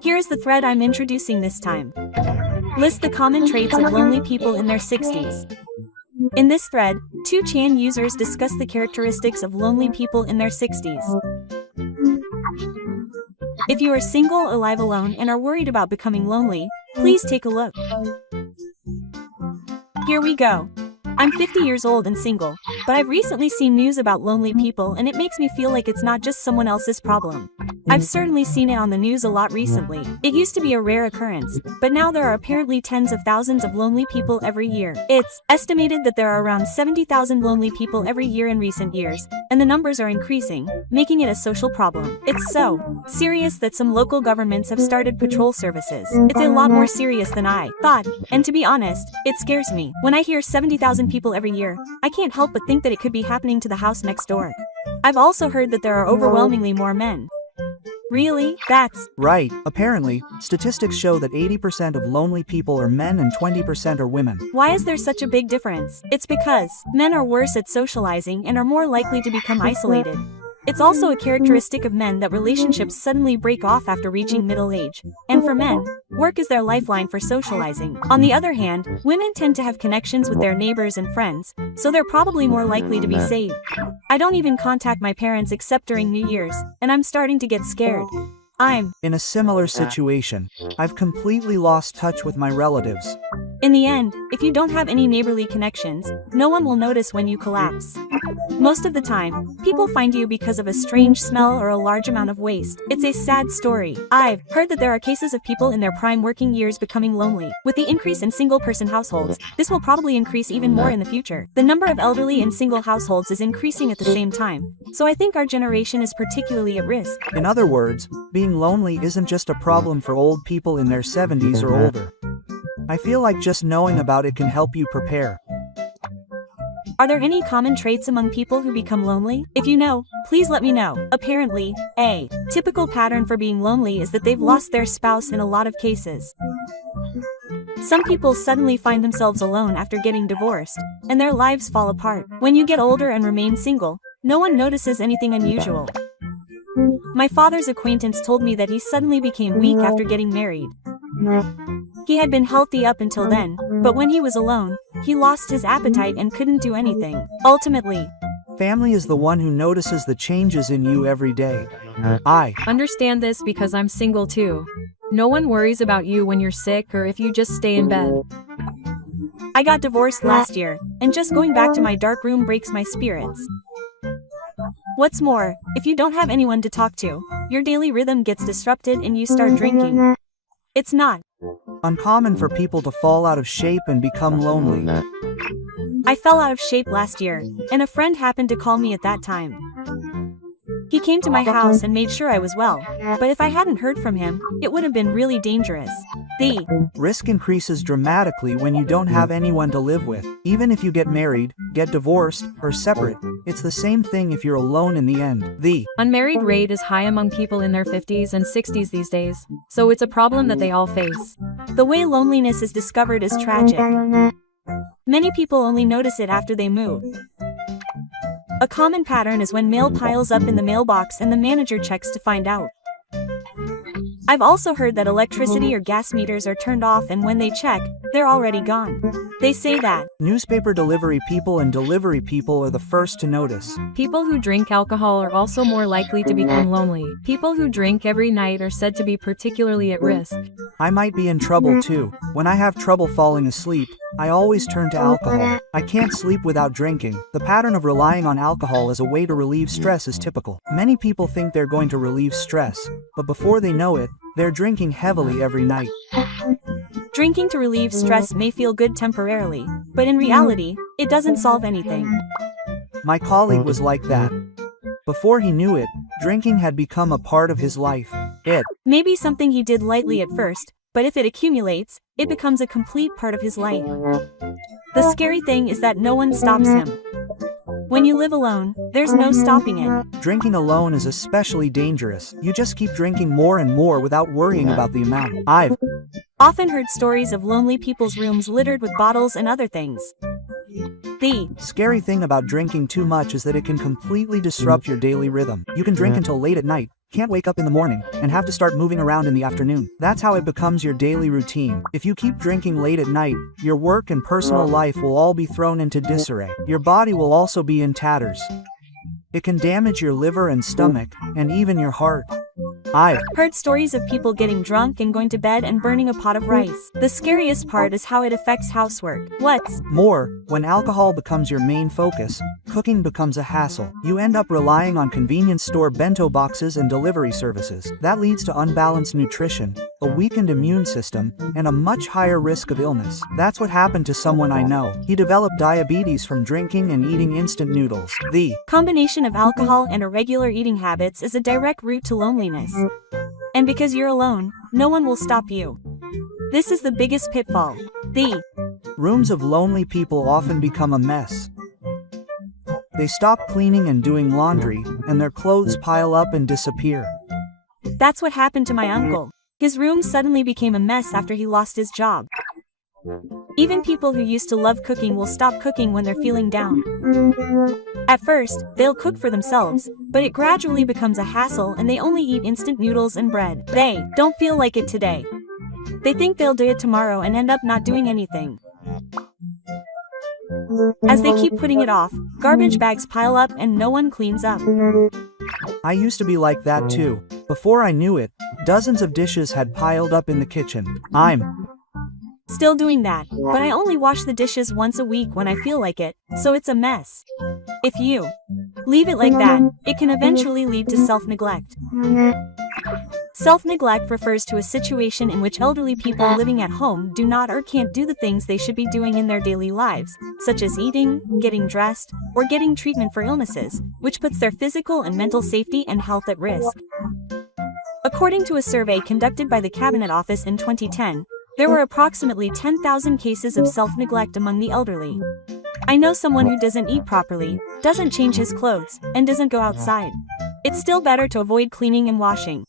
Here's the thread I'm introducing this time. List the common traits of lonely people in their 60s. In this thread, 2chan users discuss the characteristics of lonely people in their 60s. If you are single or live alone and are worried about becoming lonely, please take a look. Here we go. I'm 50 years old and single, but I've recently seen news about lonely people and it makes me feel like it's not just someone else's problem. I've certainly seen it on the news a lot recently. It used to be a rare occurrence, but now there are apparently tens of thousands of lonely people every year. It's estimated that there are around 70,000 lonely people every year in recent years, and the numbers are increasing, making it a social problem. It's so serious that some local governments have started patrol services. It's a lot more serious than I thought, and to be honest, it scares me. When I hear 70,000 people every year, I can't help but think that it could be happening to the house next door. I've also heard that there are overwhelmingly more men. Really? That's right. Apparently, statistics show that 80% of lonely people are men and 20% are women. Why is there such a big difference? It's because men are worse at socializing and are more likely to become isolated. It's also a characteristic of men that relationships suddenly break off after reaching middle age. And for men, work is their lifeline for socializing. On the other hand, women tend to have connections with their neighbors and friends, so they're probably more likely to be saved. I don't even contact my parents except during New Year's, and I'm starting to get scared. I'm in a similar situation. I've completely lost touch with my relatives. In the end, if you don't have any neighborly connections, no one will notice when you collapse. Most of the time, people find you because of a strange smell or a large amount of waste. It's a sad story. I've heard that there are cases of people in their prime working years becoming lonely. With the increase in single-person households, this will probably increase even more in the future. The number of elderly in single households is increasing at the same time, so I think our generation is particularly at risk. In other words, being lonely isn't just a problem for old people in their 70s or older. I feel like just knowing about it can help you prepare. Are there any common traits among people who become lonely? If you know, please let me know. Apparently, a typical pattern for being lonely is that they've lost their spouse in a lot of cases. Some people suddenly find themselves alone after getting divorced, and their lives fall apart. When you get older and remain single, no one notices anything unusual. My father's acquaintance told me that he suddenly became weak after getting married. He had been healthy up until then, but when he was alone, he lost his appetite and couldn't do anything. Ultimately, family is the one who notices the changes in you every day. I understand this because I'm single too. No one worries about you when you're sick or if you just stay in bed. I got divorced last year, and just going back to my dark room breaks my spirits. What's more, if you don't have anyone to talk to, your daily rhythm gets disrupted and you start drinking. It's not uncommon for people to fall out of shape and become lonely. I fell out of shape last year, and a friend happened to call me at that time. He came to my house and made sure I was well, but if I hadn't heard from him, it would have been really dangerous. The risk increases dramatically when you don't have anyone to live with. Even if you get married, get divorced, or separate, it's the same thing if you're alone in the end. The unmarried rate is high among people in their 50s and 60s these days, so it's a problem that they all face. The way loneliness is discovered is tragic. Many people only notice it after they move. A common pattern is when mail piles up in the mailbox and the manager checks to find out. I've also heard that electricity or gas meters are turned off, and when they check, they're already gone. They say that newspaper delivery people and delivery people are the first to notice. People who drink alcohol are also more likely to become lonely. People who drink every night are said to be particularly at risk. I might be in trouble too. When I have trouble falling asleep, I always turn to alcohol. I can't sleep without drinking. The pattern of relying on alcohol as a way to relieve stress is typical. Many people think they're going to relieve stress, but before they know it, they're drinking heavily every night. Drinking to relieve stress may feel good temporarily, but in reality, it doesn't solve anything. My colleague was like that. Before he knew it, drinking had become a part of his life. It may be something he did lightly at first, but if it accumulates, it becomes a complete part of his life. The scary thing is that no one stops him. When you live alone, there's no stopping it. Drinking alone is especially dangerous. You just keep drinking more and more without worrying about the amount. I've often heard stories of lonely people's rooms littered with bottles and other things. The scary thing about drinking too much is that it can completely disrupt your daily rhythm. You can drink until late at night, can't wake up in the morning, and have to start moving around in the afternoon. That's how it becomes your daily routine. If you keep drinking late at night, your work and personal life will all be thrown into disarray. Your body will also be in tatters. It can damage your liver and stomach, and even your heart. I've heard stories of people getting drunk and going to bed and burning a pot of rice. The scariest part is how it affects housework. What's more, when alcohol becomes your main focus, cooking becomes a hassle. You end up relying on convenience store bento boxes and delivery services. That leads to unbalanced nutrition, a weakened immune system, and a much higher risk of illness. That's what happened to someone I know. He developed diabetes from drinking and eating instant noodles. The combination of alcohol and irregular eating habits is a direct route to loneliness. And because you're alone, no one will stop you. This is the biggest pitfall. The rooms of lonely people often become a mess. They stop cleaning and doing laundry, and their clothes pile up and disappear. That's what happened to my uncle. His room suddenly became a mess after he lost his job. Even people who used to love cooking will stop cooking when they're feeling down. At first, they'll cook for themselves, but it gradually becomes a hassle and they only eat instant noodles and bread. They don't feel like it today. They think they'll do it tomorrow and end up not doing anything. As they keep putting it off, garbage bags pile up and no one cleans up. I used to be like that too. Before I knew it, dozens of dishes had piled up in the kitchen. I'm still doing that, but I only wash the dishes once a week when I feel like it, so it's a mess. If you leave it like that, it can eventually lead to self-neglect. Self-neglect refers to a situation in which elderly people living at home do not or can't do the things they should be doing in their daily lives, such as eating, getting dressed, or getting treatment for illnesses, which puts their physical and mental safety and health at risk. According to a survey conducted by the Cabinet Office in 2010, there were approximately 10,000 cases of self-neglect among the elderly. I know someone who doesn't eat properly, doesn't change his clothes, and doesn't go outside. It's still better to avoid cleaning and washing.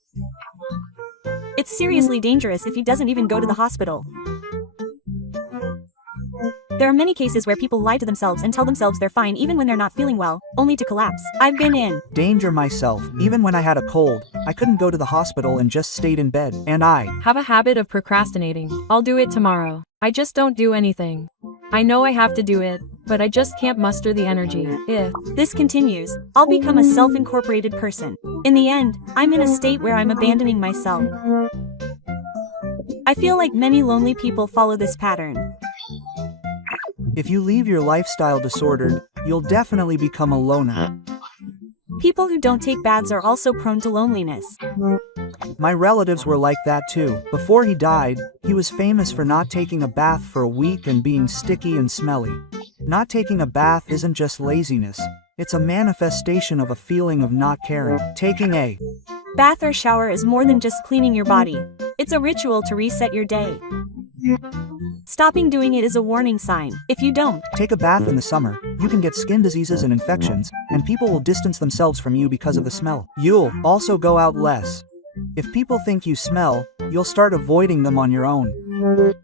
It's seriously dangerous if he doesn't even go to the hospital. There are many cases where people lie to themselves and tell themselves they're fine even when they're not feeling well, only to collapse. I've been in danger myself. Even when I had a cold, I couldn't go to the hospital and just stayed in bed. And I have a habit of procrastinating. I'll do it tomorrow. I just don't do anything. I know I have to do it, but I just can't muster the energy. If this continues, I'll become a self-incorporated person. In the end, I'm in a state where I'm abandoning myself. I feel like many lonely people follow this pattern. If you leave your lifestyle disordered, you'll definitely become a loner. People who don't take baths are also prone to loneliness. My relatives were like that too. Before he died, he was famous for not taking a bath for a week and being sticky and smelly. Not taking a bath isn't just laziness. It's a manifestation of a feeling of not caring. Taking a bath or shower is more than just cleaning your body. It's a ritual to reset your day. Stopping doing it is a warning sign. If you don't take a bath in the summer, you can get skin diseases and infections, and people will distance themselves from you because of the smell. You'll also go out less. If people think you smell, you'll start avoiding them on your own.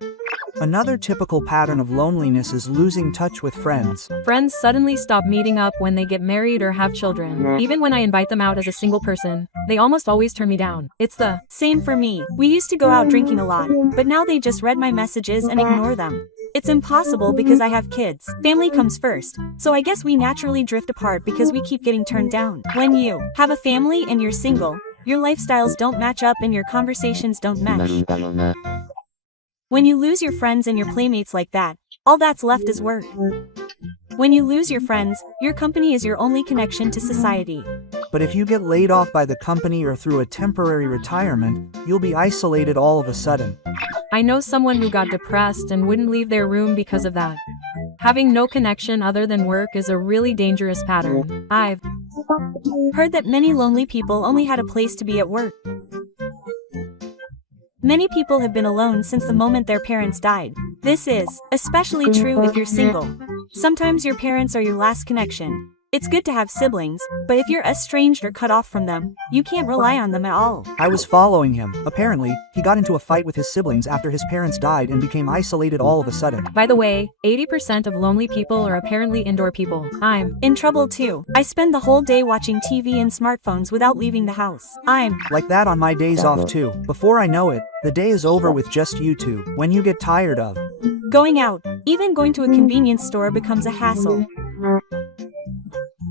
Another typical pattern of loneliness is losing touch with friends. Friends suddenly stop meeting up when they get married or have children. Even when I invite them out as a single person, they almost always turn me down. It's the same for me. We used to go out drinking a lot, but now they just read my messages and ignore them. It's impossible because I have kids. Family comes first, so I guess we naturally drift apart because we keep getting turned down. When you have a family and you're single, your lifestyles don't match up and your conversations don't mesh. When you lose your friends and your playmates like that, all that's left is work. When you lose your friends, your company is your only connection to society. But if you get laid off by the company or through a temporary retirement, you'll be isolated all of a sudden. I know someone who got depressed and wouldn't leave their room because of that. Having no connection other than work is a really dangerous pattern. I've heard that many lonely people only had a place to be at work. Many people have been alone since the moment their parents died. This is especially true if you're single. Sometimes your parents are your last connection. It's good to have siblings, but if you're estranged or cut off from them, you can't rely on them at all. I was following him. Apparently, he got into a fight with his siblings after his parents died and became isolated all of a sudden. By the way, 80% of lonely people are apparently indoor people. I'm In trouble too. I spend the whole day watching TV and smartphones without leaving the house. I'm Like that on my days off too. Before I know it, the day is over with just you two. When you get tired of going out. Even going to a convenience store becomes a hassle.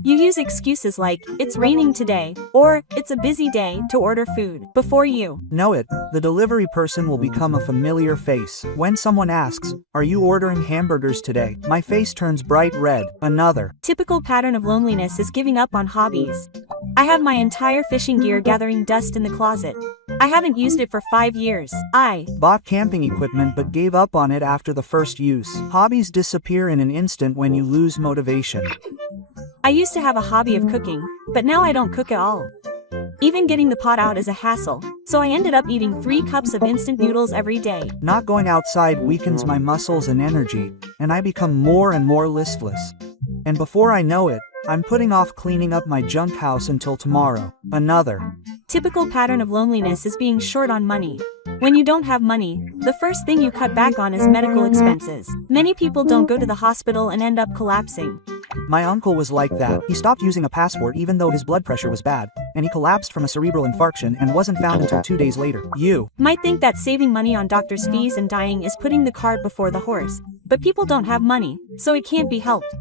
You use excuses like, it's raining today, or it's a busy day, to order food. Before you know it, the delivery person will become a familiar face. When someone asks, "Are you ordering hamburgers today?" my face turns bright red. Another typical pattern of loneliness is giving up on hobbies. I have my entire fishing gear gathering dust in the closet. I haven't used it for 5 years. I bought camping equipment but gave up on it after the first use. Hobbies disappear in an instant when you lose motivation. I used to have a hobby of cooking, but now I don't cook at all. Even getting the pot out is a hassle, so I ended up eating 3 cups of instant noodles every day. Not going outside weakens my muscles and energy, and I become more and more listless. And before I know it, I'm putting off cleaning up my junk house until tomorrow. Another typical pattern of loneliness is being short on money. When you don't have money, the first thing you cut back on is medical expenses. Many people don't go to the hospital and end up collapsing. My uncle was like that. He stopped using a passport even though his blood pressure was bad, and he collapsed from a cerebral infarction and wasn't found until 2 days later. You might think that saving money on doctor's fees and dying is putting the cart before the horse, but people don't have money, so it can't be helped.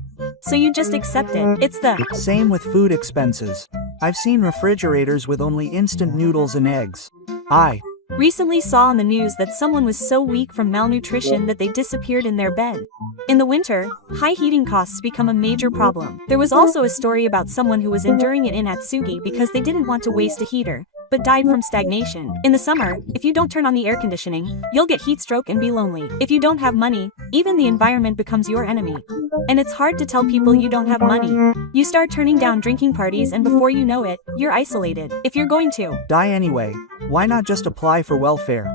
So you just accept it. It's the same with food expenses. I've seen refrigerators with only instant noodles and eggs. I recently saw on the news that someone was so weak from malnutrition that they disappeared in their bed. In the winter, high heating costs become a major problem. There was also a story about someone who was enduring it in Atsugi because they didn't want to waste a heater, but died from stagnation. In the summer, if you don't turn on the air conditioning, you'll get heat stroke and be lonely. If you don't have money, even the environment becomes your enemy. And it's hard to tell people you don't have money. You start turning down drinking parties and before you know it, you're isolated. If you're going to die anyway, why not just apply for welfare?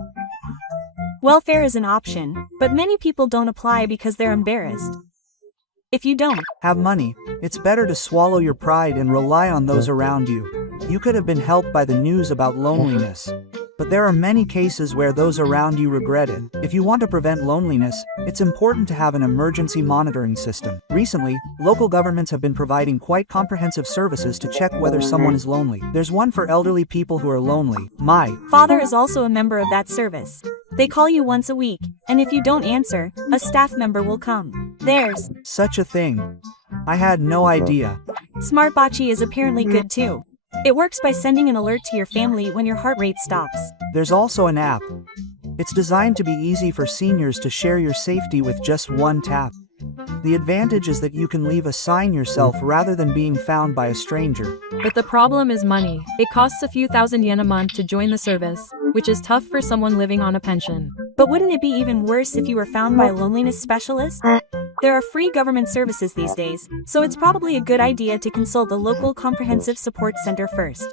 Welfare is an option, but many people don't apply because they're embarrassed. If you don't have money, it's better to swallow your pride and rely on those around you. You could have been helped by the news about loneliness. But there are many cases where those around you regret it. If you want to prevent loneliness, it's important to have an emergency monitoring system. Recently, local governments have been providing quite comprehensive services to check whether someone is lonely. There's one for elderly people who are lonely. My father is also a member of that service. They call you once a week, and if you don't answer, a staff member will come. There's such a thing. I had no idea. Smartbachi is apparently good too. It works by sending an alert to your family when your heart rate stops. There's also an app. It's designed to be easy for seniors to share your safety with just one tap. The advantage is that you can leave a sign yourself rather than being found by a stranger. But the problem is money. It costs a few thousand yen a month to join the service, which is tough for someone living on a pension. But wouldn't it be even worse if you were found by a loneliness specialist? There are free government services these days, so it's probably a good idea to consult a local comprehensive support center first.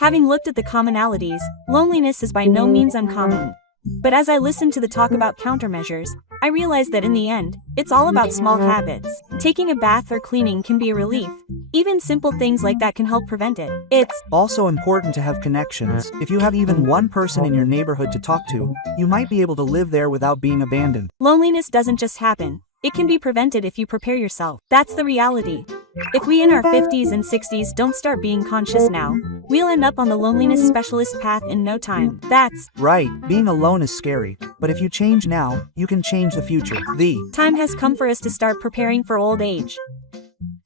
Having looked at the commonalities, loneliness is by no means uncommon. But as I listened to the talk about countermeasures, I realized that in the end, it's all about small habits. Taking a bath or cleaning can be a relief. Even simple things like that can help prevent it. It's also important to have connections. If you have even one person in your neighborhood to talk to, you might be able to live there without being abandoned. Loneliness doesn't just happen. It can be prevented if you prepare yourself. That's the reality. If we in our 50s and 60s don't start being conscious now, we'll end up on the loneliness specialist path in no time. That's right. Being alone is scary, but if you change now, you can change the future. The time has come for us to start preparing for old age.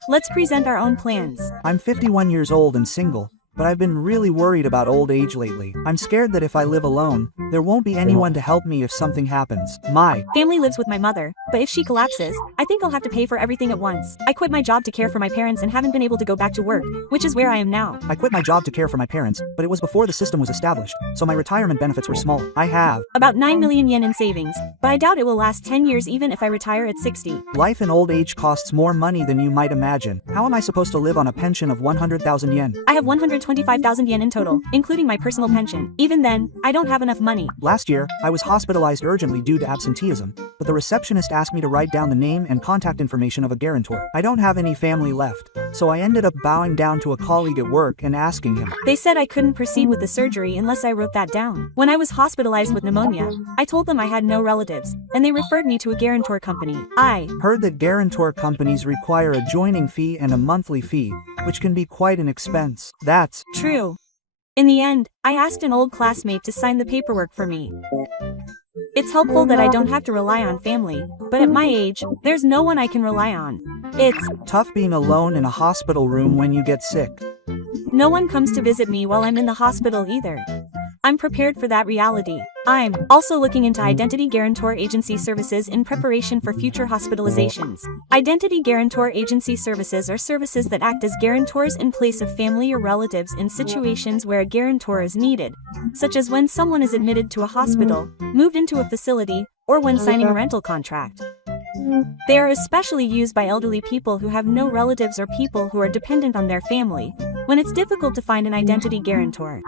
Let's present our own plans. I'm 51 years old and single, but I've been really worried about old age lately. I'm scared that if I live alone, there won't be anyone to help me if something happens. My family lives with my mother, but if she collapses, I think I'll have to pay for everything at once. I quit my job to care for my parents and haven't been able to go back to work, which is where I am now. I quit my job to care for my parents, but it was before the system was established, so my retirement benefits were small. I have about 9 million yen in savings, but I doubt it will last 10 years even if I retire at 60. Life in old age costs more money than you might imagine. How am I supposed to live on a pension of 100,000 yen? I have 125,000 yen in total, including my personal pension. Even then, I don't have enough money. me. Last year, I was hospitalized urgently due to absenteeism, but the receptionist asked me to write down the name and contact information of a guarantor. I don't have any family left, so I ended up bowing down to a colleague at work and asking him. They said I couldn't proceed with the surgery unless I wrote that down. When I was hospitalized with pneumonia, I told them I had no relatives, and they referred me to a guarantor company. I Heard that guarantor companies require a joining fee and a monthly fee, which can be quite an expense. That's True. In the end, I asked an old classmate to sign the paperwork for me. It's helpful that I don't have to rely on family, but at my age, there's no one I can rely on. It's tough being alone in a hospital room when you get sick. no one comes to visit me while I'm in the hospital either. I'm prepared for that reality. I'm also looking into identity guarantor agency services in preparation for future hospitalizations. Identity guarantor agency services are services that act as guarantors in place of family or relatives in situations where a guarantor is needed, such as when someone is admitted to a hospital, moved into a facility, or when signing a rental contract. They are especially used by elderly people who have no relatives or people who are dependent on their family, when it's difficult to find an identity guarantor.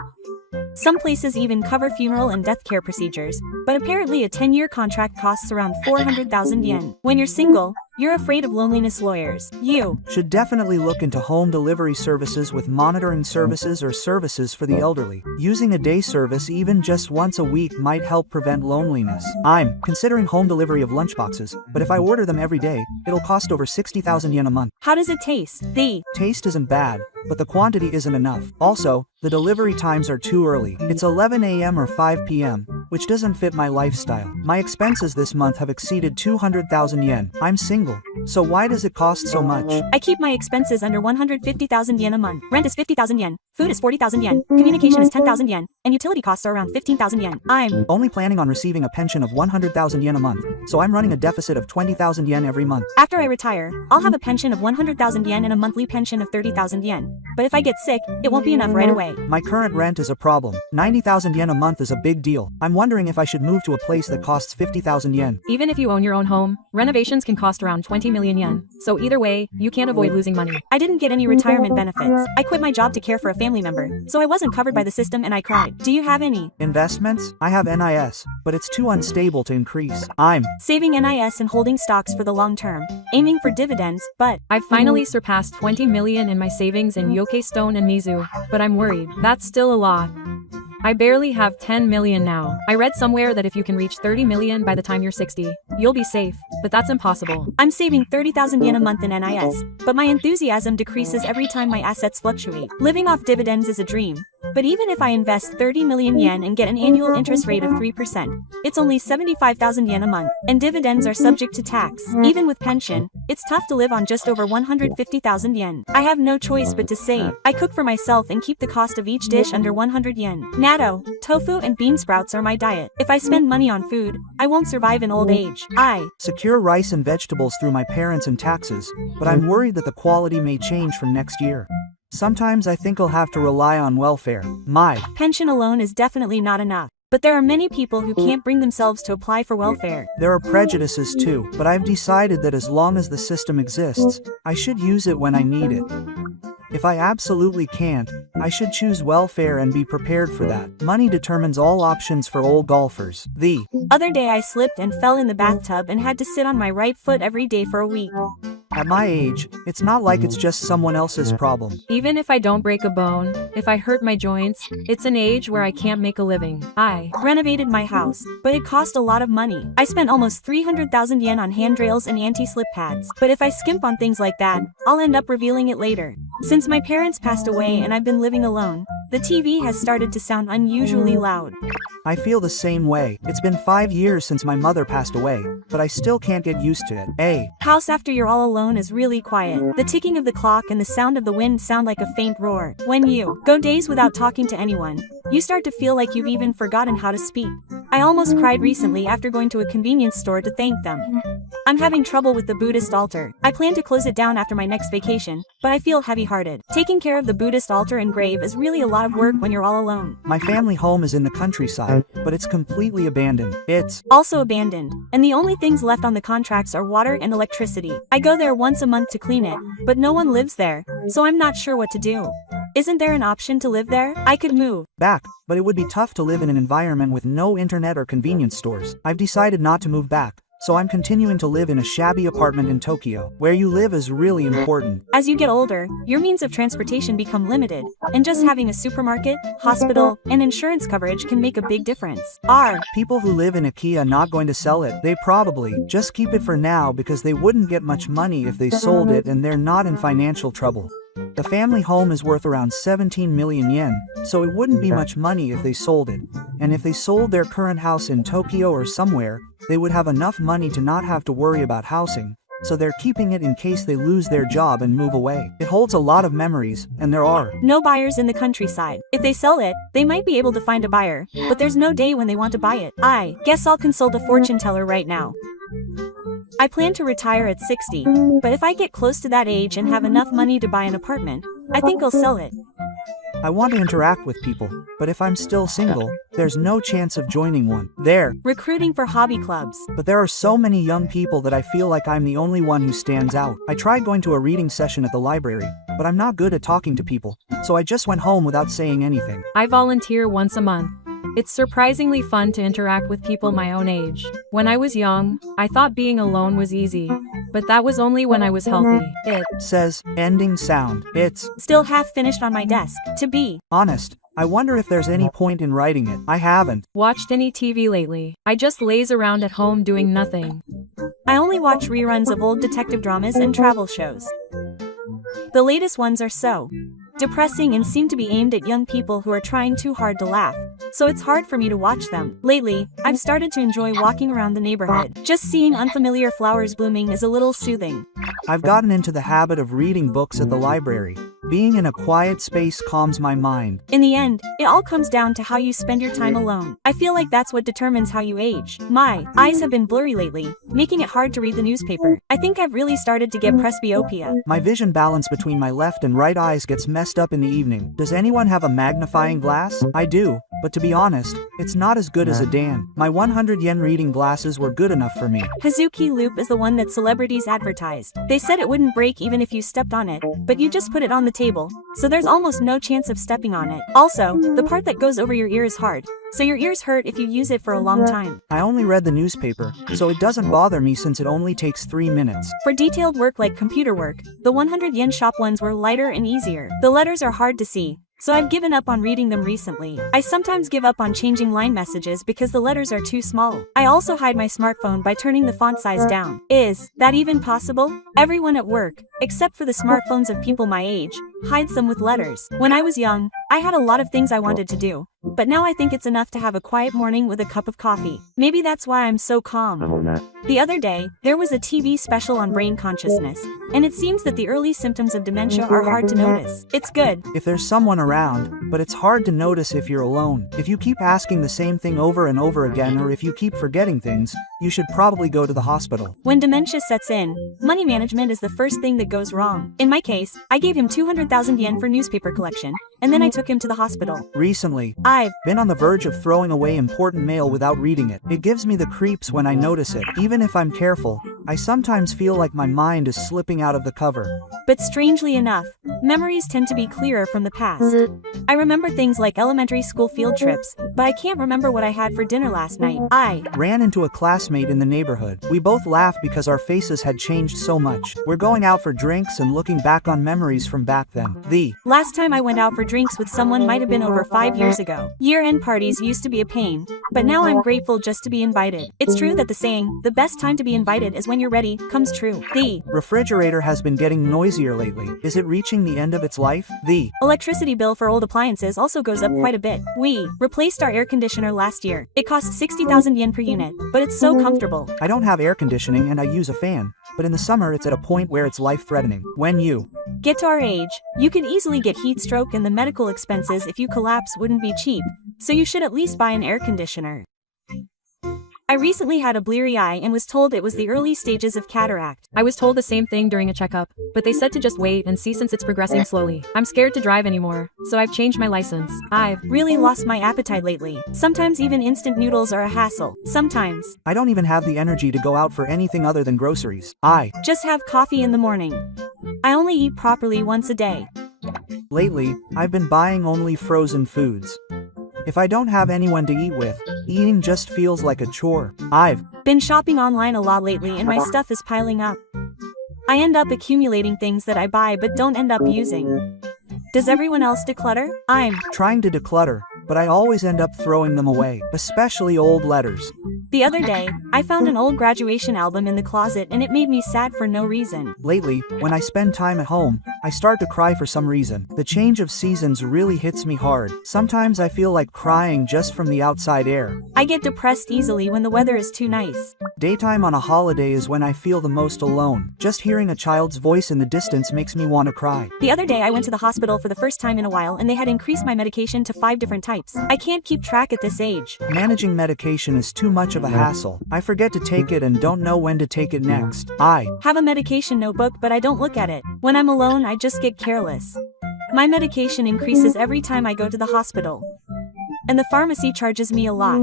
Some places even cover funeral and death care procedures, but apparently a 10-year contract costs around 400,000 yen. When you're single, you're afraid of loneliness lawyers. You Should definitely look into home delivery services with monitoring services or services for the elderly. Using a day service even just once a week might help prevent loneliness. I'm considering home delivery of lunchboxes, but if I order them every day, it'll cost over 60,000 yen a month. How does it taste? The Taste isn't bad, but the quantity isn't enough. Also, the delivery times are too early. It's 11 a.m. or 5 p.m., which doesn't fit my lifestyle. My expenses this month have exceeded 200,000 yen. I'm single, so why does it cost so much? I keep my expenses under 150,000 yen a month. Rent is 50,000 yen, food is 40,000 yen, communication is 10,000 yen, and utility costs are around 15,000 yen. I'm Only planning on receiving a pension of 100,000 yen a month, so I'm running a deficit of 20,000 yen every month. After I retire, I'll have a pension of 100,000 yen and a monthly pension of 30,000 yen. But if I get sick, it won't be enough right away. My current rent is a problem. 90,000 yen a month is a big deal. I'm wondering if I should move to a place that costs 50,000 yen. Even if you own your own home, renovations can cost around 20 million yen. So either way, you can't avoid losing money. I didn't get any retirement benefits. I quit my job to care for a family member, so I wasn't covered by the system and I cried. Do you have any? Investments? I have NIS, but it's too unstable to increase. I'm Saving NIS and holding stocks for the long term, aiming for dividends, but I've finally surpassed 20 million in my savings in Yoke Stone and Mizu, but I'm worried. That's still a lot. I barely have 10 million now. I read somewhere that if you can reach 30 million by the time you're 60, you'll be safe, but that's impossible. I'm saving 30,000 yen a month in NIS, but my enthusiasm decreases every time my assets fluctuate. Living off dividends is a dream, but even if I invest 30 million yen and get an annual interest rate of 3%, it's only 75,000 yen a month, and dividends are subject to tax. Even with pension, it's tough to live on just over 150,000 yen. I have no choice but to save. I cook for myself and keep the cost of each dish under 100 yen. Natto, tofu and bean sprouts are my diet. If I spend money on food, I won't survive in old age. I secure rice and vegetables through my parents and taxes, but I'm worried that the quality may change from next year. Sometimes I think I'll have to rely on welfare. My pension alone is definitely not enough. But there are many people who can't bring themselves to apply for welfare. There are prejudices too, but I've decided that as long as the system exists, I should use it when I need it. If I absolutely can't, I should choose welfare and be prepared for that. Money determines all options for old golfers. The other day I slipped and fell in the bathtub and had to sit on my right foot every day for a week. At my age, it's not like it's just someone else's problem. Even if I don't break a bone, if I hurt my joints, it's an age where I can't make a living. I renovated my house, but it cost a lot of money. I spent almost 300,000 yen on handrails and anti-slip pads. But if I skimp on things like that, I'll end up revealing it later. Since my parents passed away and I've been living alone, the TV has started to sound unusually loud. I feel the same way. It's been 5 years since my mother passed away, but I still can't get used to it. A house after you're all alone is really quiet. The ticking of the clock and the sound of the wind sound like a faint roar. When you go days without talking to anyone, you start to feel like you've even forgotten how to speak. I almost cried recently after going to a convenience store to thank them. I'm having trouble with the Buddhist altar. I plan to close it down after my next vacation, but I feel heavy-hearted. Taking care of the Buddhist altar and grave is really a lot of work when you're all alone. My family home is in the countryside, but it's completely abandoned. It's also abandoned, and the only things left on the contracts are water and electricity. I go there once a month to clean it, but no one lives there, so I'm not sure what to do. Isn't there an option to live there? I could move back, but it would be tough to live in an environment with no internet or convenience stores. I've decided not to move back, so I'm continuing to live in a shabby apartment in Tokyo. Where you live is really important. As you get older, your means of transportation become limited, and just having a supermarket, hospital, and insurance coverage can make a big difference. People who live in IKEA not going to sell it. They probably just keep it for now because they wouldn't get much money if they sold it and they're not in financial trouble. The family home is worth around 17 million yen, so it wouldn't be much money if they sold it. And if they sold their current house in Tokyo or somewhere, they would have enough money to not have to worry about housing, so they're keeping it in case they lose their job and move away. It holds a lot of memories, and there are no buyers in the countryside. If they sell it, they might be able to find a buyer, but there's no day when they want to buy it. I guess I'll consult a fortune teller right now. I plan to retire at 60, but if I get close to that age and have enough money to buy an apartment, I think I'll sell it. I want to interact with people, but if I'm still single, there's no chance of joining one. Recruiting for hobby clubs. But there are so many young people that I feel like I'm the only one who stands out. I tried going to a reading session at the library, but I'm not good at talking to people, so I just went home without saying anything. I volunteer once a month. It's surprisingly fun to interact with people my own age. When I was young, I thought being alone was easy, but that was only when I was healthy. It says, ending sound. It's still half finished on my desk. To be honest, I wonder if there's any point in writing it. I haven't watched any TV lately. I just laze around at home doing nothing. I only watch reruns of old detective dramas and travel shows. The latest ones are so depressing and seem to be aimed at young people who are trying too hard to laugh, so it's hard for me to watch them. Lately, I've started to enjoy walking around the neighborhood. Just seeing unfamiliar flowers blooming is a little soothing. I've gotten into the habit of reading books at the library. Being in a quiet space calms my mind. In the end, it all comes down to how you spend your time alone. I feel like that's what determines how you age. My eyes have been blurry lately, making it hard to read the newspaper. I think I've really started to get presbyopia. My vision balance between my left and right eyes gets messed up in the evening. Does anyone have a magnifying glass? I do, but to be honest, it's not as good as a Dan. My 100 yen reading glasses were good enough for me. Hazuki Loop is the one that celebrities advertised. They said it wouldn't break even if you stepped on it, but you just put it on the table, so there's almost no chance of stepping on it. Also, the part that goes over your ear is hard, so your ears hurt if you use it for a long time. I only read the newspaper, so it doesn't bother me since it only takes 3 minutes. For detailed work like computer work, the 100 yen shop ones were lighter and easier. The letters are hard to see, so I've given up on reading them recently. I sometimes give up on changing line messages because the letters are too small. I also hide my smartphone by turning the font size down. Is that even possible? Everyone at work, except for the smartphones of people my age, hides them with letters. When I was young, I had a lot of things I wanted to do, but now I think it's enough to have a quiet morning with a cup of coffee. Maybe that's why I'm so calm. The other day, there was a TV special on brain consciousness, and it seems that the early symptoms of dementia are hard to notice. It's good if there's someone around, but it's hard to notice if you're alone. If you keep asking the same thing over and over again, or if you keep forgetting things, you should probably go to the hospital. When dementia sets in, money management is the first thing that goes wrong. In my case, I gave him 200,000 yen for newspaper collection, and then I took him to the hospital. Recently, I've been on the verge of throwing away important mail without reading it. It gives me the creeps when I notice it. Even if I'm careful, I sometimes feel like my mind is slipping out of the cover. But strangely enough, memories tend to be clearer from the past. I remember things like elementary school field trips, but I can't remember what I had for dinner last night. I ran into a classmate in the neighborhood. We both laughed because our faces had changed so much. We're going out for drinks and looking back on memories from back then. The last time I went out for drinks with someone might have been over 5 years ago. Year-end parties used to be a pain, but now I'm grateful just to be invited. It's true that the saying, the best time to be invited is when you're ready, comes true. The refrigerator has been getting noisier lately. Is it reaching the end of its life? The electricity bill for old appliances also goes up quite a bit. We replaced our air conditioner last year. It costs 60,000 yen per unit, but it's so comfortable. I don't have air conditioning and I use a fan, but in the summer it's at a point where it's life-threatening. When you get to our age, you could easily get heat stroke, and the medical expenses if you collapse wouldn't be cheap, so you should at least buy an air conditioner. I recently had a bleary eye and was told it was the early stages of cataract. I was told the same thing during a checkup, but they said to just wait and see since it's progressing slowly. I'm scared to drive anymore, so I've changed my license. I've really lost my appetite lately. Sometimes even instant noodles are a hassle. Sometimes I don't even have the energy to go out for anything other than groceries. I just have coffee in the morning. I only eat properly once a day. Lately, I've been buying only frozen foods. If I don't have anyone to eat with, eating just feels like a chore. I've been shopping online a lot lately and my stuff is piling up. I end up accumulating things that I buy but don't end up using. Does everyone else declutter? I'm trying to declutter, but I always end up throwing them away, especially old letters. The other day, I found an old graduation album in the closet and it made me sad for no reason. Lately, when I spend time at home, I start to cry for some reason. The change of seasons really hits me hard. Sometimes I feel like crying just from the outside air. I get depressed easily when the weather is too nice. Daytime on a holiday is when I feel the most alone. Just hearing a child's voice in the distance makes me want to cry. The other day I went to the hospital for the first time in a while and they had increased my medication to 5 different types. I can't keep track at this age. Managing medication is too much of a hassle. I forget to take it and don't know when to take it next. I have a medication notebook but I don't look at it. When I'm alone I just get careless. My medication increases every time I go to the hospital. And the pharmacy charges me a lot.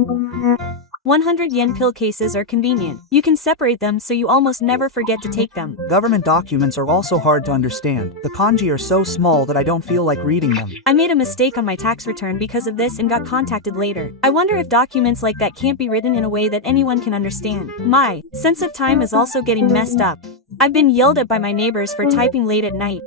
100 yen pill cases are convenient. You can separate them so you almost never forget to take them. Government documents are also hard to understand. The kanji are so small that I don't feel like reading them. I made a mistake on my tax return because of this and got contacted later. I wonder if documents like that can't be written in a way that anyone can understand. My sense of time is also getting messed up. I've been yelled at by my neighbors for typing late at night.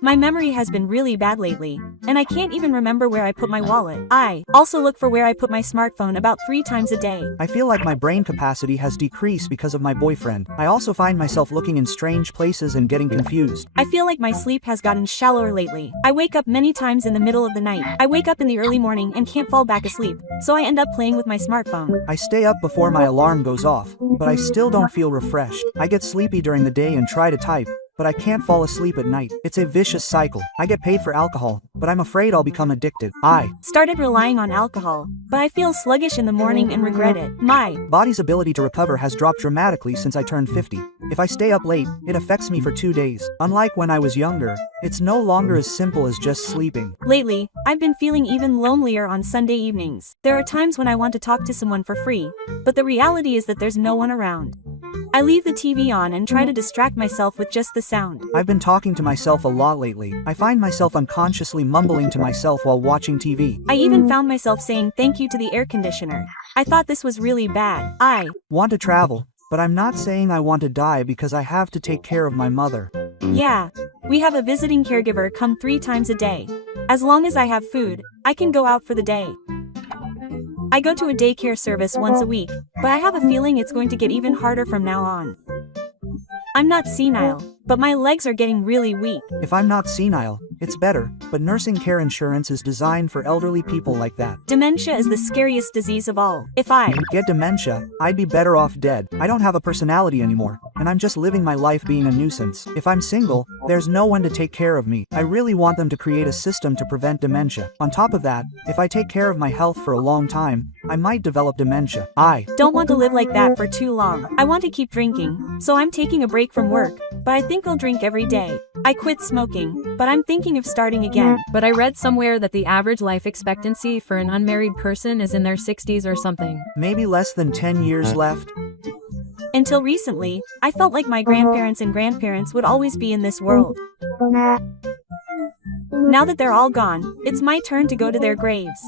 My memory has been really bad lately, and I can't even remember where I put my wallet. I also look for where I put my smartphone about 3 times a day. I feel like my brain capacity has decreased because of my boyfriend. I also find myself looking in strange places and getting confused. I feel like my sleep has gotten shallower lately. I wake up many times in the middle of the night. I wake up in the early morning and can't fall back asleep, so I end up playing with my smartphone. I stay up before my alarm goes off, but I still don't feel refreshed. I get sleepy during the day and try to type, but I can't fall asleep at night. It's a vicious cycle. I get paid for alcohol, but I'm afraid I'll become addicted. I started relying on alcohol, but I feel sluggish in the morning and regret it. My body's ability to recover has dropped dramatically since I turned 50. If I stay up late, it affects me for 2 days. Unlike when I was younger, it's no longer as simple as just sleeping. Lately, I've been feeling even lonelier on Sunday evenings. There are times when I want to talk to someone for free, but the reality is that there's no one around. I leave the TV on and try to distract myself with just the sound. I've been talking to myself a lot lately. I find myself unconsciously mumbling to myself while watching TV. I even found myself saying thank you to the air conditioner. I thought this was really bad. I want to travel, but I'm not saying I want to die because I have to take care of my mother. Yeah, we have a visiting caregiver come 3 times a day. As long as I have food, I can go out for the day. I go to a daycare service once a week, but I have a feeling it's going to get even harder from now on. I'm not senile, but my legs are getting really weak. If I'm not senile, it's better, but nursing care insurance is designed for elderly people like that. Dementia is the scariest disease of all. If I get dementia, I'd be better off dead. I don't have a personality anymore, and I'm just living my life being a nuisance. If I'm single, there's no one to take care of me. I really want them to create a system to prevent dementia. On top of that, if I take care of my health for a long time, I might develop dementia. I don't want to live like that for too long. I want to keep drinking, so I'm taking a break from work, but I think I'll drink every day. I quit smoking, but I'm thinking of starting again. But I read somewhere that the average life expectancy for an unmarried person is in their 60s or something. Maybe less than 10 years left. Until recently, I felt like my grandparents and grandparents would always be in this world. Now that they're all gone, it's my turn to go to their graves.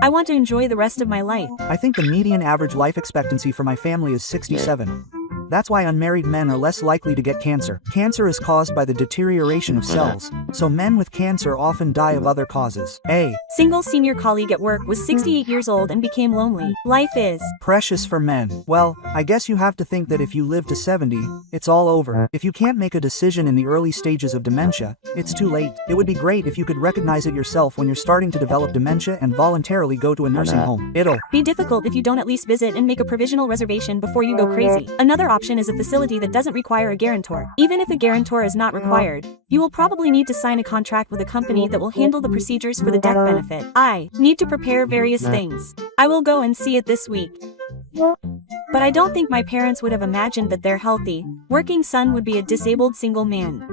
I want to enjoy the rest of my life. I think the median average life expectancy for my family is 67. That's why unmarried men are less likely to get cancer. Cancer is caused by the deterioration of cells, so men with cancer often die of other causes. A single senior colleague at work was 68 years old and became lonely. Life is precious for men. Well, I guess you have to think that if you live to 70, it's all over. If you can't make a decision in the early stages of dementia, it's too late. It would be great if you could recognize it yourself when you're starting to develop dementia and voluntarily go to a nursing home. It'll be difficult if you don't at least visit and make a provisional reservation before you go crazy. Another option is a facility that doesn't require a guarantor. Even if a guarantor is not required, you will probably need to sign a contract with a company that will handle the procedures for the death benefit. I need to prepare various things. I will go and see it this week. But I don't think my parents would have imagined that their healthy, working son would be a disabled single man.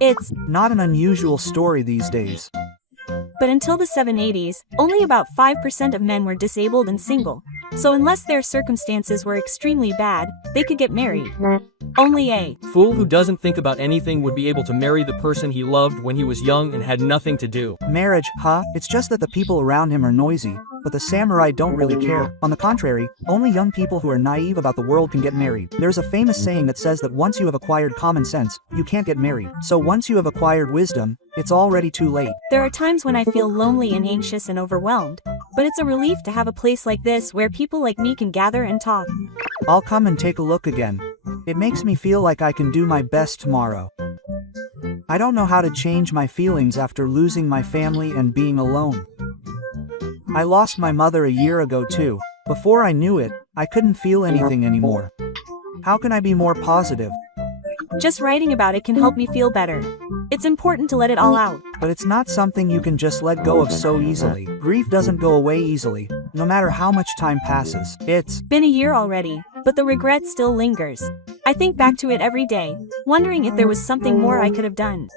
It's not an unusual story these days. But until the 780s, only about 5% of men were disabled and single. So unless their circumstances were extremely bad, they could get married. Only a fool who doesn't think about anything would be able to marry the person he loved when he was young and had nothing to do. Marriage, huh? It's just that the people around him are noisy, but the samurai don't really care. On the contrary, only young people who are naive about the world can get married. There's a famous saying that says that once you have acquired common sense, you can't get married. So once you have acquired wisdom, it's already too late. There are times when I feel lonely and anxious and overwhelmed, but it's a relief to have a place like this where people like me can gather and talk. I'll come and take a look again. It makes me feel like I can do my best tomorrow. I don't know how to change my feelings after losing my family and being alone. I lost my mother a year ago too. Before I knew it, I couldn't feel anything anymore. How can I be more positive? Just writing about it can help me feel better. It's important to let it all out. But it's not something you can just let go of so easily. Grief doesn't go away easily, no matter how much time passes. It's been a year already, but the regret still lingers. I think back to it every day, wondering if there was something more I could have done.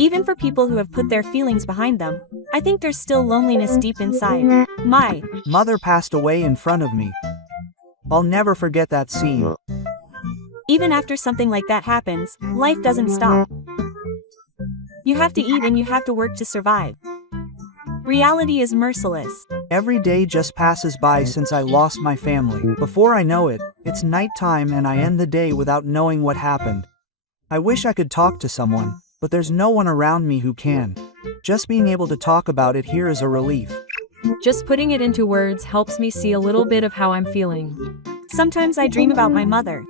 Even for people who have put their feelings behind them, I think there's still loneliness deep inside. My mother passed away in front of me. I'll never forget that scene. Even after something like that happens, life doesn't stop. You have to eat and you have to work to survive. Reality is merciless. Every day just passes by since I lost my family. Before I know it, it's nighttime and I end the day without knowing what happened. I wish I could talk to someone, but there's no one around me who can. Just being able to talk about it here is a relief. Just putting it into words helps me see a little bit of how I'm feeling. Sometimes I dream about my mother.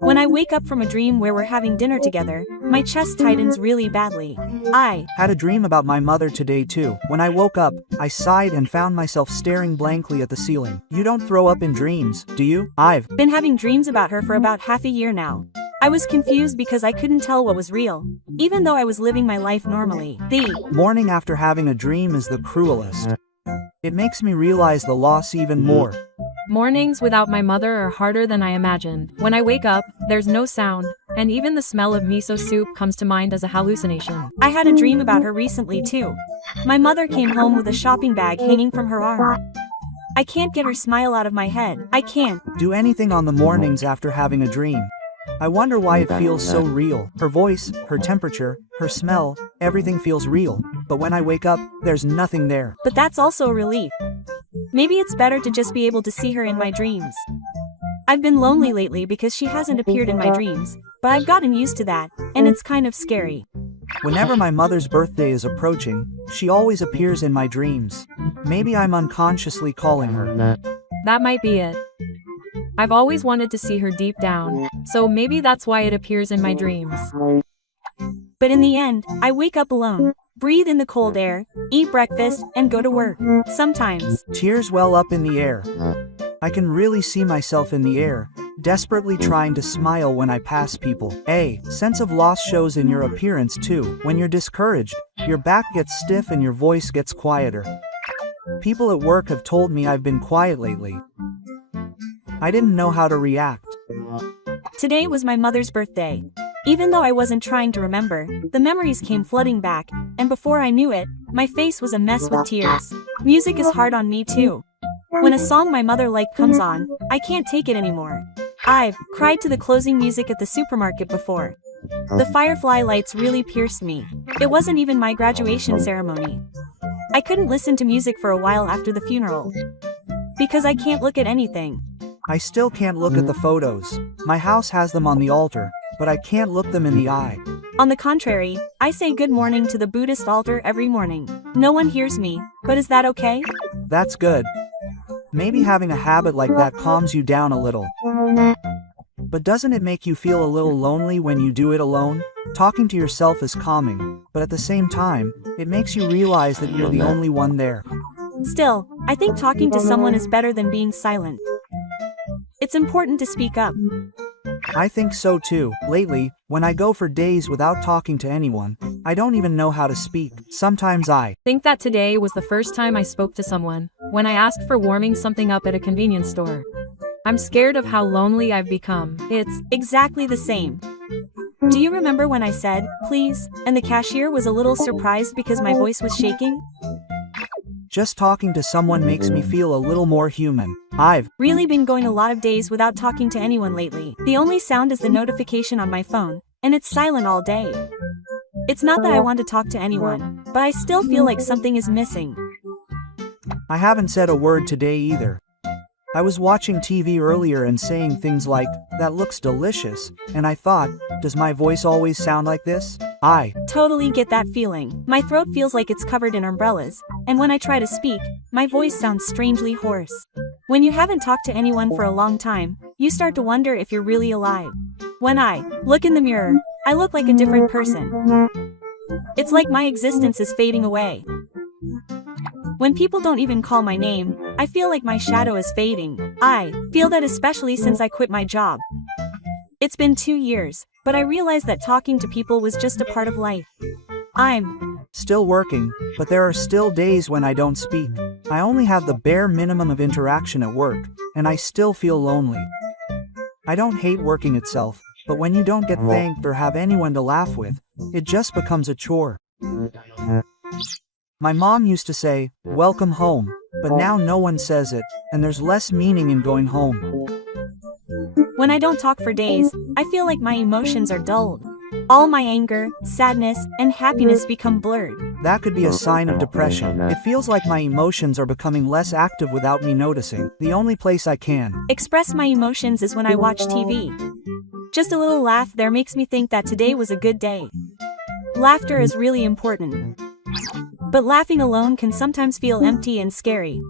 When I wake up from a dream where we're having dinner together, my chest tightens really badly. I had a dream about my mother today too. When I woke up, I sighed and found myself staring blankly at the ceiling. You don't throw up in dreams, do you? I've been having dreams about her for about half a year now. I was confused because I couldn't tell what was real, even though I was living my life normally. The morning after having a dream is the cruelest. It makes me realize the loss even more. Mornings without my mother are harder than I imagined. When I wake up, there's no sound, and even the smell of miso soup comes to mind as a hallucination. I had a dream about her recently too. My mother came home with a shopping bag hanging from her arm. I can't get her smile out of my head. I can't do anything on the mornings after having a dream. I wonder why it feels so real. Her voice, her temperature, her smell, everything feels real. But when I wake up, there's nothing there. But that's also a relief. Maybe it's better to just be able to see her in my dreams. I've been lonely lately because she hasn't appeared in my dreams, but I've gotten used to that, and it's kind of scary. Whenever my mother's birthday is approaching, she always appears in my dreams. Maybe I'm unconsciously calling her. That might be it. I've always wanted to see her deep down, so maybe that's why it appears in my dreams. But in the end, I wake up alone, breathe in the cold air, eat breakfast, and go to work. Sometimes tears well up in the air. I can really see myself in the air, desperately trying to smile when I pass people. A sense of loss shows in your appearance too. When you're discouraged, your back gets stiff and your voice gets quieter. People at work have told me I've been quiet lately. I didn't know how to react. Today was my mother's birthday. Even though I wasn't trying to remember, the memories came flooding back, and before I knew it, my face was a mess with tears. Music is hard on me too. When a song my mother liked comes on, I can't take it anymore. I've cried to the closing music at the supermarket before. The firefly lights really pierced me. It wasn't even my graduation ceremony. I couldn't listen to music for a while after the funeral. Because I can't look at anything. I still can't look at the photos. My house has them on the altar, but I can't look them in the eye. On the contrary, I say good morning to the Buddhist altar every morning. No one hears me, but is that okay? That's good. Maybe having a habit like that calms you down a little. But doesn't it make you feel a little lonely when you do it alone? Talking to yourself is calming, but at the same time, it makes you realize that you're the only one there. Still, I think talking to someone is better than being silent. It's important to speak up. I think so too. Lately, when I go for days without talking to anyone, I don't even know how to speak. Sometimes I think that today was the first time I spoke to someone, when I asked for warming something up at a convenience store. I'm scared of how lonely I've become. It's exactly the same. Do you remember when I said, please, and the cashier was a little surprised because my voice was shaking? Just talking to someone makes me feel a little more human. I've really been going a lot of days without talking to anyone lately. The only sound is the notification on my phone, and it's silent all day. It's not that I want to talk to anyone, but I still feel like something is missing. I haven't said a word today either. I was watching TV earlier and saying things like, "That looks delicious," and I thought, does my voice always sound like this? I Totally get that feeling. My throat feels like it's covered in umbrellas, and when I try to speak, my voice sounds strangely hoarse. When you haven't talked to anyone for a long time, you start to wonder if you're really alive. When I look in the mirror, I look like a different person. It's like my existence is fading away. When people don't even call my name, I feel like my shadow is fading. I feel that especially since I quit my job. It's been 2 years, but I realized that talking to people was just a part of life. I'm still working, but there are still days when I don't speak. I only have the bare minimum of interaction at work, and I still feel lonely. I don't hate working itself, but when you don't get thanked or have anyone to laugh with, it just becomes a chore. My mom used to say, "Welcome home," but now no one says it, and there's less meaning in going home. When I don't talk for days, I feel like my emotions are dulled. All my anger, sadness, and happiness become blurred. That could be a sign of depression. It feels like my emotions are becoming less active without me noticing. The only place I can express my emotions is when I watch TV. Just a little laugh there makes me think that today was a good day. Laughter is really important. But laughing alone can sometimes feel empty and scary.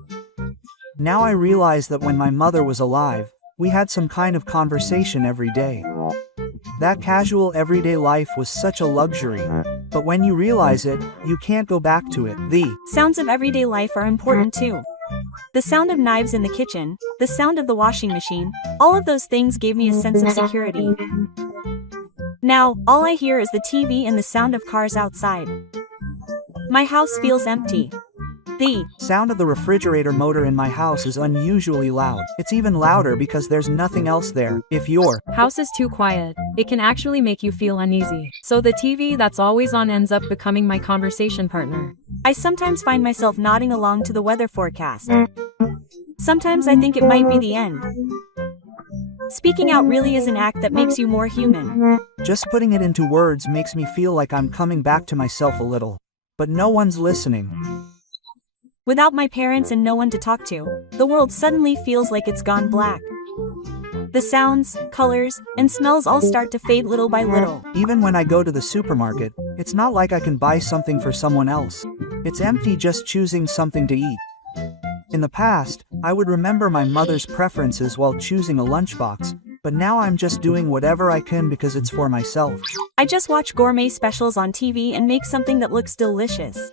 Now I realize that when my mother was alive, we had some kind of conversation every day. That casual everyday life was such a luxury. But when you realize it, you can't go back to it. The sounds of everyday life are important too. The sound of knives in the kitchen, the sound of the washing machine, all of those things gave me a sense of security. Now, all I hear is the TV and the sound of cars outside. My house feels empty. The sound of the refrigerator motor in my house is unusually loud. It's even louder because there's nothing else there. If your house is too quiet, it can actually make you feel uneasy. So the TV that's always on ends up becoming my conversation partner. I sometimes find myself nodding along to the weather forecast. Sometimes I think it might be the end. Speaking out really is an act that makes you more human. Just putting it into words makes me feel like I'm coming back to myself a little. But no one's listening. Without my parents and no one to talk to, the world suddenly feels like it's gone black. The sounds, colors, and smells all start to fade little by little. Even when I go to the supermarket, it's not like I can buy something for someone else. It's empty just choosing something to eat. In the past, I would remember my mother's preferences while choosing a lunchbox, but now I'm just doing whatever I can because it's for myself. I just watch gourmet specials on TV and make something that looks delicious.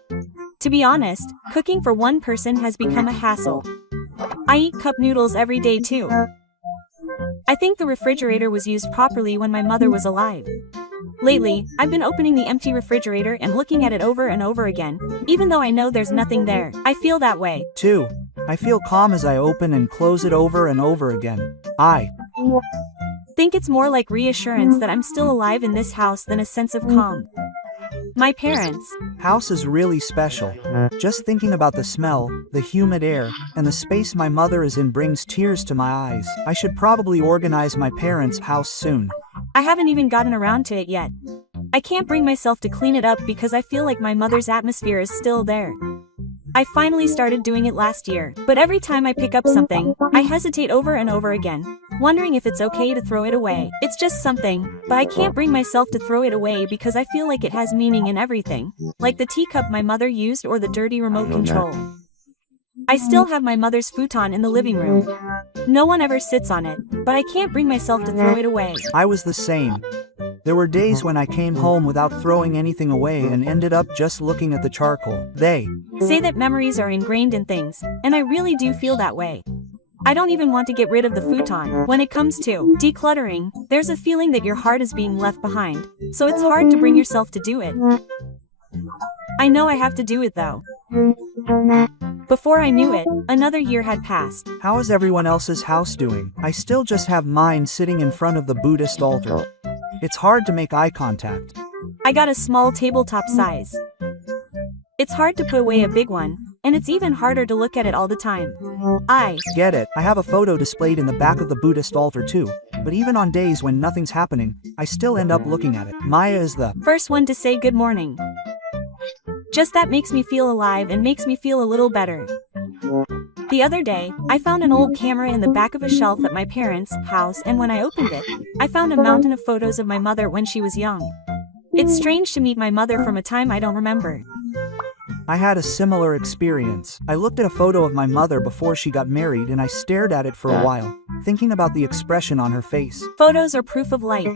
To be honest, cooking for one person has become a hassle. I eat cup noodles every day too. I think the refrigerator was used properly when my mother was alive. Lately, I've been opening the empty refrigerator and looking at it over and over again, even though I know there's nothing there. I feel that way. Too. I feel calm as I open and close it over and over again. I think it's more like reassurance that I'm still alive in this house than a sense of calm. My parents' house is really special. Just thinking about the smell, the humid air, and the space my mother is in brings tears to my eyes. I should probably organize my parents' house soon. I haven't even gotten around to it yet. I can't bring myself to clean it up because I feel like my mother's atmosphere is still there. I finally started doing it last year, but every time I pick up something, I hesitate over and over again, wondering if it's okay to throw it away. It's just something, but I can't bring myself to throw it away because I feel like it has meaning in everything, like the teacup my mother used or the dirty remote control. I still have my mother's futon in the living room. No one ever sits on it, but I can't bring myself to throw it away. I was the same. There were days when I came home without throwing anything away and ended up just looking at the charcoal. They say that memories are ingrained in things, and I really do feel that way. I don't even want to get rid of the futon. When it comes to decluttering, there's a feeling that your heart is being left behind, so it's hard to bring yourself to do it. I know I have to do it though. Before I knew it, another year had passed. How is everyone else's house doing? I still just have mine sitting in front of the Buddhist altar. It's hard to make eye contact. I got a small tabletop size. It's hard to put away a big one, and it's even harder to look at it all the time. I Get it, I have a photo displayed in the back of the Buddhist altar too. But even on days when nothing's happening, I still end up looking at it. Maya is the first one to say good morning. Just that makes me feel alive and makes me feel a little better. The other day, I found an old camera in the back of a shelf at my parents' house, and when I opened it, I found a mountain of photos of my mother when she was young. It's strange to meet my mother from a time I don't remember. I had a similar experience. I looked at a photo of my mother before she got married and I stared at it for a while, thinking about the expression on her face. Photos are proof of life.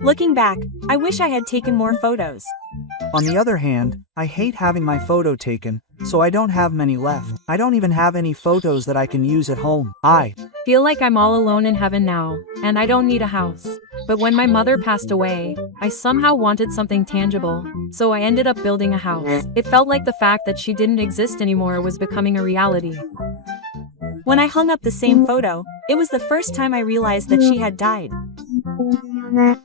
Looking back, I wish I had taken more photos. On the other hand, I hate having my photo taken, so I don't have many left. I don't even have any photos that I can use at home. I Feel like I'm all alone in heaven now, and I don't need a house. But when my mother passed away, I somehow wanted something tangible, so I ended up building a house. It felt like the fact that she didn't exist anymore was becoming a reality. When I hung up the same photo, it was the first time I realized that she had died.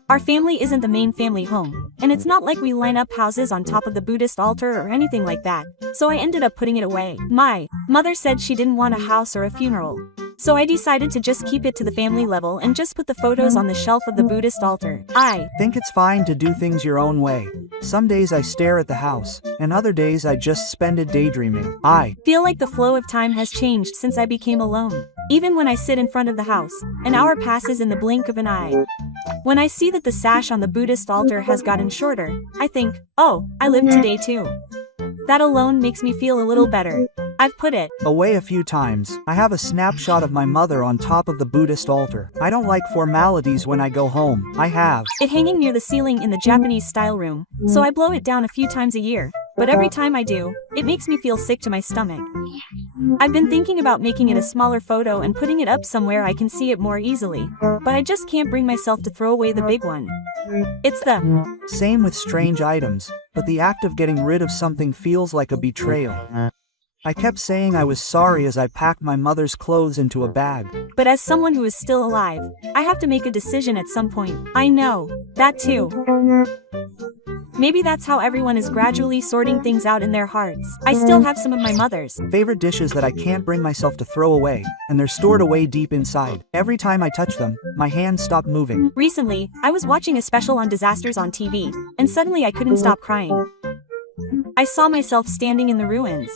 Our family isn't the main family home, and it's not like we line up houses on top of the Buddhist altar or anything like that, so I ended up putting it away. My mother said she didn't want a house or a funeral, so I decided to just keep it to the family level and just put the photos on the shelf of the Buddhist altar. I think it's fine to do things your own way. Some days I stare at the house, and other days I just spend it daydreaming. I feel like the flow of time has changed since I became alone. Even when I sit in front of the house, an hour passes in the blink of an eye. When I see that the sash on the Buddhist altar has gotten shorter, I think, oh, I lived today too. That alone makes me feel a little better. I've put it away a few times. I have a snapshot of my mother on top of the Buddhist altar. I don't like formalities when I go home. I have it hanging near the ceiling in the Japanese style room, so I blow it down a few times a year, but every time I do, it makes me feel sick to my stomach. I've been thinking about making it a smaller photo and putting it up somewhere I can see it more easily, but I just can't bring myself to throw away the big one. It's the same with strange items, but the act of getting rid of something feels like a betrayal. I kept saying I was sorry as I packed my mother's clothes into a bag. But as someone who is still alive, I have to make a decision at some point. I know that too. Maybe that's how everyone is gradually sorting things out in their hearts. I still have some of my mother's favorite dishes that I can't bring myself to throw away, and they're stored away deep inside. Every time I touch them, my hands stop moving. Recently, I was watching a special on disasters on TV, and suddenly I couldn't stop crying. I saw myself standing in the ruins.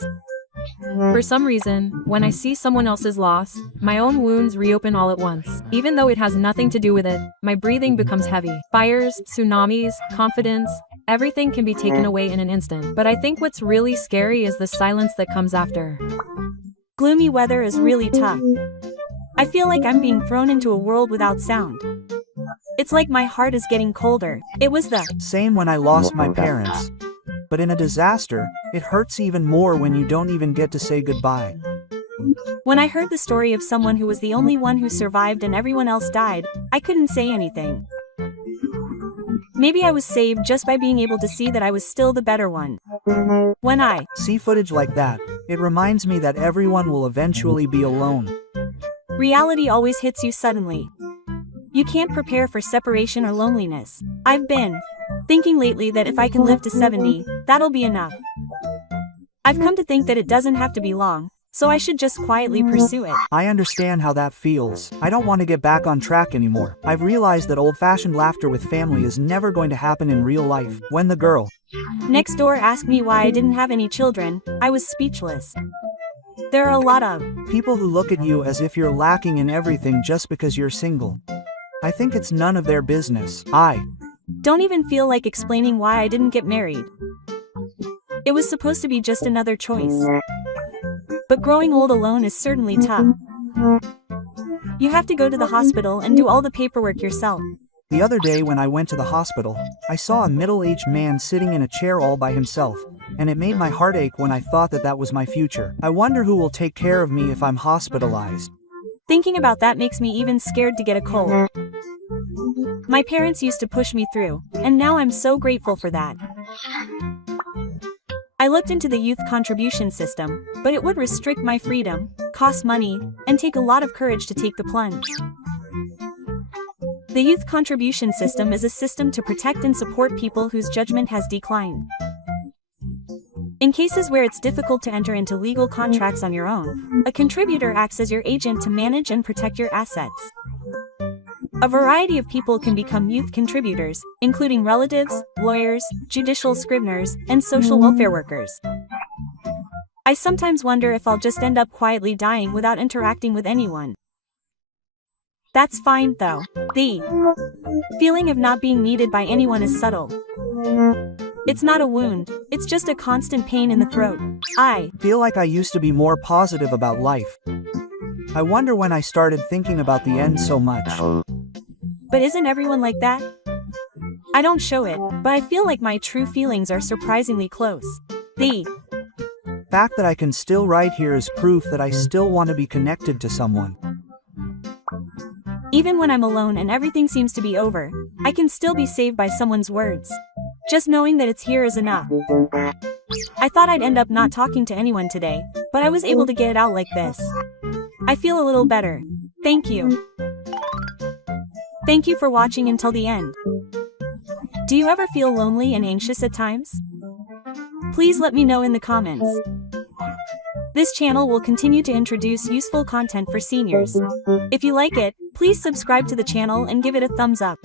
For some reason, when I see someone else's loss, my own wounds reopen all at once. Even though it has nothing to do with it, my breathing becomes heavy. Fires, tsunamis, confidence, everything can be taken away in an instant. But I think what's really scary is the silence that comes after. Gloomy weather is really tough. I feel like I'm being thrown into a world without sound. It's like my heart is getting colder. It was the same when I lost my parents. But in a disaster, it hurts even more when you don't even get to say goodbye. When I heard the story of someone who was the only one who survived and everyone else died, I couldn't say anything. Maybe I was saved just by being able to see that I was still the better one. When I see footage like that, it reminds me that everyone will eventually be alone. Reality always hits you suddenly. You can't prepare for separation or loneliness. I've been thinking lately that if I can live to 70, that'll be enough. I've come to think that it doesn't have to be long, so I should just quietly pursue it. I understand how that feels. I don't want to get back on track anymore. I've realized that old-fashioned laughter with family is never going to happen in real life. When the girl next door asked me why I didn't have any children, I was speechless. There are a lot of people who look at you as if you're lacking in everything just because you're single. I think it's none of their business. I don't even feel like explaining why I didn't get married. It was supposed to be just another choice. But growing old alone is certainly tough. You have to go to the hospital and do all the paperwork yourself. The other day when I went to the hospital, I saw a middle-aged man sitting in a chair all by himself, and it made my heart ache when I thought that that was my future. I wonder who will take care of me if I'm hospitalized. Thinking about that makes me even scared to get a cold. My parents used to push me through, and now I'm so grateful for that. I looked into the youth contribution system, but it would restrict my freedom, cost money, and take a lot of courage to take the plunge. The youth contribution system is a system to protect and support people whose judgment has declined. In cases where it's difficult to enter into legal contracts on your own, a contributor acts as your agent to manage and protect your assets. A variety of people can become youth contributors, including relatives, lawyers, judicial scriveners, and social welfare workers. I sometimes wonder if I'll just end up quietly dying without interacting with anyone. That's fine, though. The feeling of not being needed by anyone is subtle. It's not a wound, it's just a constant pain in the throat. I feel like I used to be more positive about life. I wonder when I started thinking about the end so much. But isn't everyone like that? I don't show it, but I feel like my true feelings are surprisingly close. The fact that I can still write here is proof that I still want to be connected to someone. Even when I'm alone and everything seems to be over, I can still be saved by someone's words. Just knowing that it's here is enough. I thought I'd end up not talking to anyone today, but I was able to get it out like this. I feel a little better. Thank you. Thank you for watching until the end. Do you ever feel lonely and anxious at times? Please let me know in the comments. This channel will continue to introduce useful content for seniors. If you like it, please subscribe to the channel and give it a thumbs up.